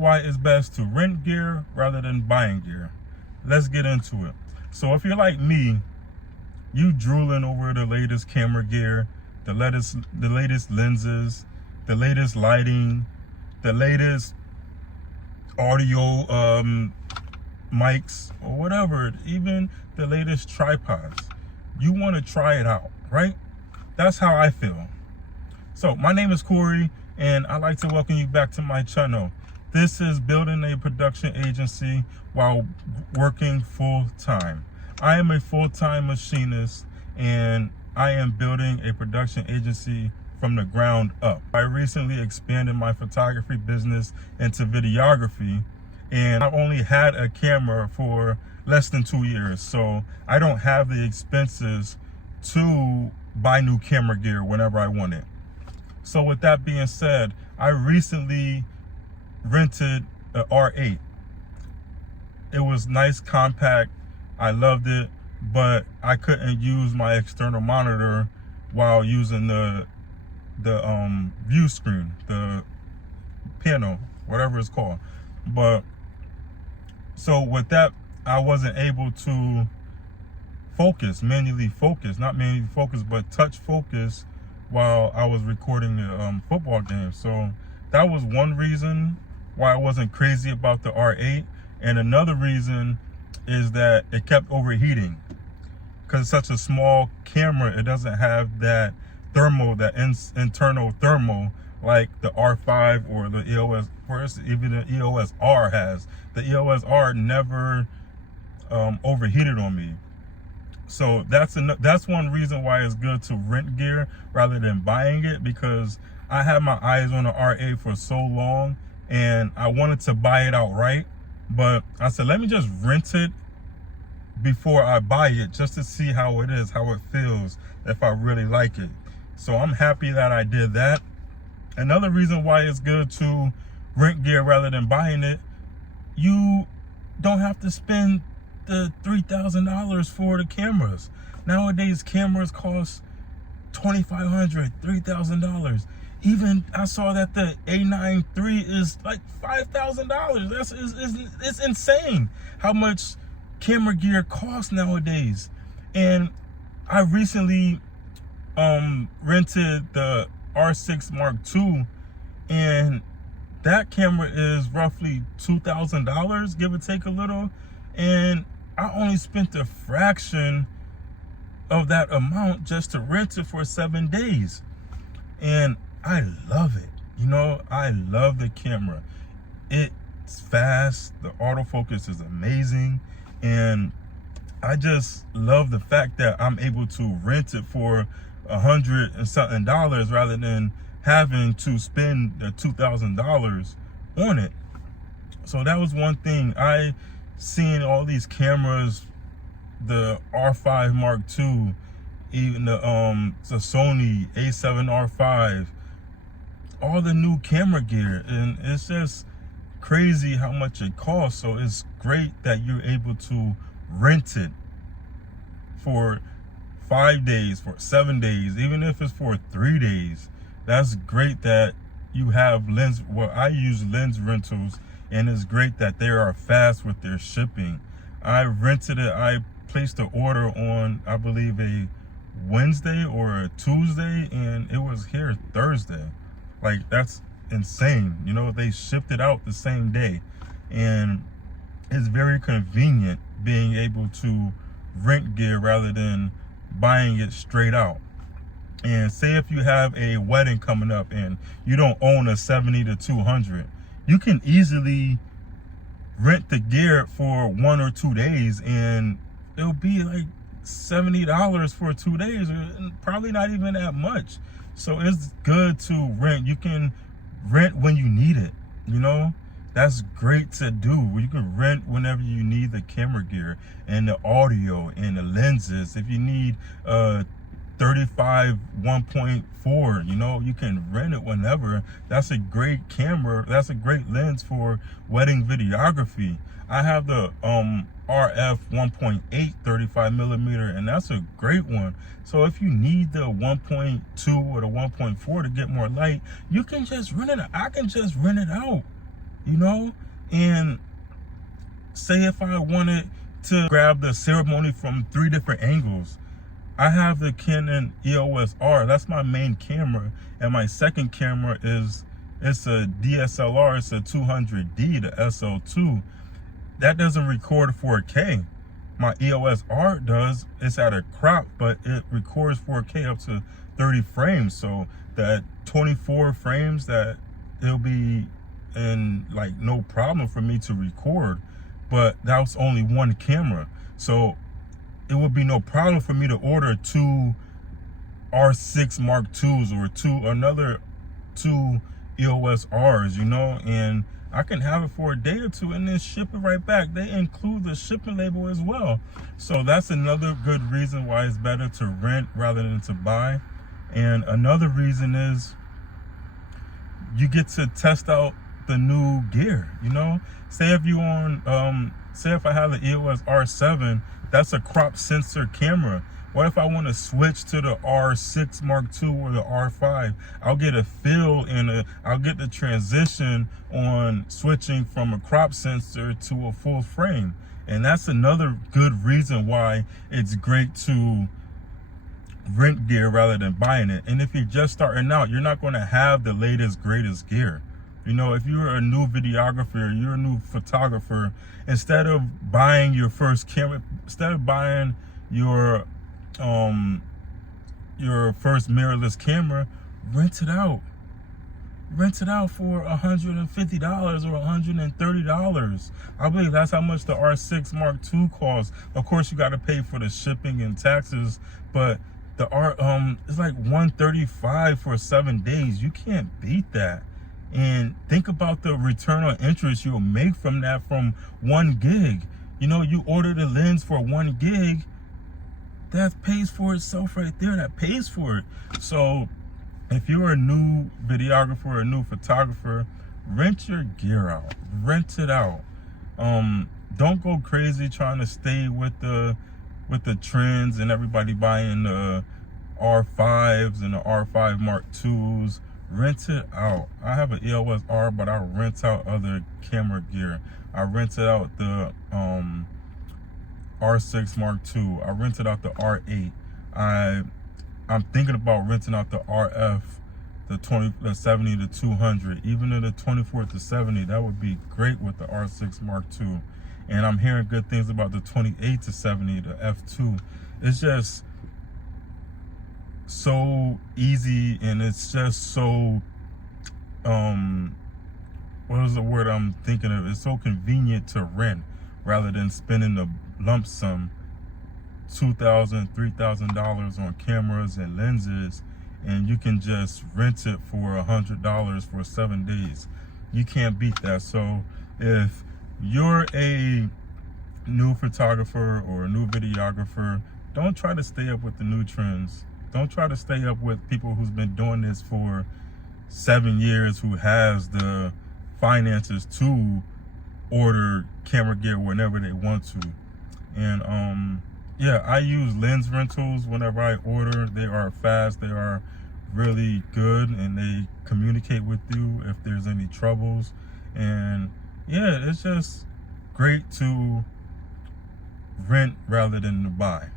Why it's best to rent gear rather than buying gear. Let's get into it. So if you're like me, you drooling over the latest camera gear, the latest lenses, the latest lighting, the latest audio mics or whatever, even the latest tripods. You want to try it out, right? That's how I feel. So my name is Corey, and I'd like to welcome you back to my channel. This is building a production agency while working full-time. I am a full-time machinist, and I am building a production agency from the ground up. I recently expanded my photography business into videography, and I've only had a camera for less than 2 years, so I don't have the expenses to buy new camera gear whenever I want it. So with that being said, I recently rented an R8. It was nice, compact. I loved it, but I couldn't use my external monitor while using the view screen, the panel, whatever it's called. But so with that, I wasn't able to manually focus, not manually focus, but touch focus while I was recording the football game. So that was one reason why I wasn't crazy about the R8. And another reason is that it kept overheating. Because it's such a small camera, it doesn't have that thermal, that internal thermal like the R5 or the EOS, or even the EOS R has. The EOS R never overheated on me. So that's one reason why it's good to rent gear rather than buying it, because I had my eyes on the R8 for so long and I wanted to buy it outright, but I said, let me just rent it before I buy it, just to see how it is, how it feels, if I really like it. So I'm happy that I did that. Another reason why it's good to rent gear rather than buying it, you don't have to spend the $3,000 for the cameras. Nowadays, cameras cost $2,500, $3,000. Even I saw that the A9 III is like $5,000. It's insane how much camera gear costs nowadays. And I recently rented the R6 Mark II, and that camera is roughly $2,000, give or take a little. And I only spent a fraction of that amount just to rent it for 7 days. And I love it. You know, I love the camera. It's fast. The autofocus is amazing. And I just love the fact that I'm able to rent it for $100 and something rather than having to spend the $2,000 on it. So that was one thing. I seen all these cameras, the R5 Mark II, even the Sony A7R5, all the new camera gear, and it's just crazy how much it costs. So it's great that you're able to rent it for 5 days, for 7 days, even if it's for 3 days. That's great that you have lens. Well, I use lens rentals, and it's great that they are fast with their shipping. I rented it, I placed the order on, I believe, a Wednesday or a Tuesday, and it was here Thursday. Like, that's insane. You know, they shipped it out the same day. And it's very convenient being able to rent gear rather than buying it straight out. And say if you have a wedding coming up and you don't own a 70 to 200, you can easily rent the gear for 1 or 2 days, and it'll be like $70 for 2 days, and probably not even that much. So it's good to rent. You can rent when you need it, you know. That's great to do. You can rent whenever you need the camera gear and the audio and the lenses. If you need 35 1.4, you know, you can rent it whenever. That's a great camera. That's a great lens for wedding videography. I have the RF 1.8 35 millimeter, and that's a great one. So if you need the 1.2 or the 1.4 to get more light, you can just rent it. I can just rent it out. you know? And say if I wanted to grab the ceremony from 3 different angles, I have the Canon EOS R. That's my main camera, and my second camera it's a DSLR. It's a 200D, the SL2. That doesn't record 4K. My EOS R does. It's at a crop, but it records 4K up to 30 frames. So that 24 frames, that it'll be in like no problem for me to record. But that was only one camera, so it would be no problem for me to order 2 R6 Mark IIs or another 2 EOS Rs, you know, and I can have it for a day or 2 and then ship it right back. They include the shipping label as well. So that's another good reason why it's better to rent rather than to buy. And another reason is you get to test out the new gear, you know. Say if you on say if I have the EOS R7, that's a crop sensor camera. What if I want to switch to the R6 Mark II or the R5? I'll get a feel and I'll get the transition on switching from a crop sensor to a full frame. And that's another good reason why it's great to rent gear rather than buying it. And if you're just starting out, you're not going to have the latest, greatest gear. You know, if you're a new videographer, you're a new photographer, instead of buying your first camera, instead of buying your first mirrorless camera, rent it out. Rent it out for $150 or $130. I believe that's how much the R6 Mark II costs. Of course, you got to pay for the shipping and taxes, but the it's like $135 for 7 days. You can't beat that. And think about the return on interest you'll make from that, from 1 gig. You know, you order the lens for 1 gig, that pays for itself right there. That pays for it. So if you're a new videographer or a new photographer, rent your gear out. Rent it out. Don't go crazy trying to stay with the trends and everybody buying the R5s and the R5 Mark IIs. Rent it out. I have an EOS R, but I rent out other camera gear. I rented out the R6 Mark II. I rented out the R8. I'm thinking about renting out the RF, the 70 to 200, even in the 24 to 70. That would be great with the R6 Mark II. And I'm hearing good things about the 28 to 70, the F2. It's just so easy, and it's just so what is the word I'm thinking of? It's so convenient to rent rather than spending the lump sum $2,000, $3,000 on cameras and lenses, and you can just rent it for $100 for 7 days. You can't beat that. So if you're a new photographer or a new videographer, don't try to stay up with the new trends. Don't try to stay up with people who's been doing this for 7 years, who has the finances to order camera gear whenever they want to. And yeah, I use lens rentals whenever I order. They are fast, they are really good, and they communicate with you if there's any troubles. And yeah, it's just great to rent rather than to buy.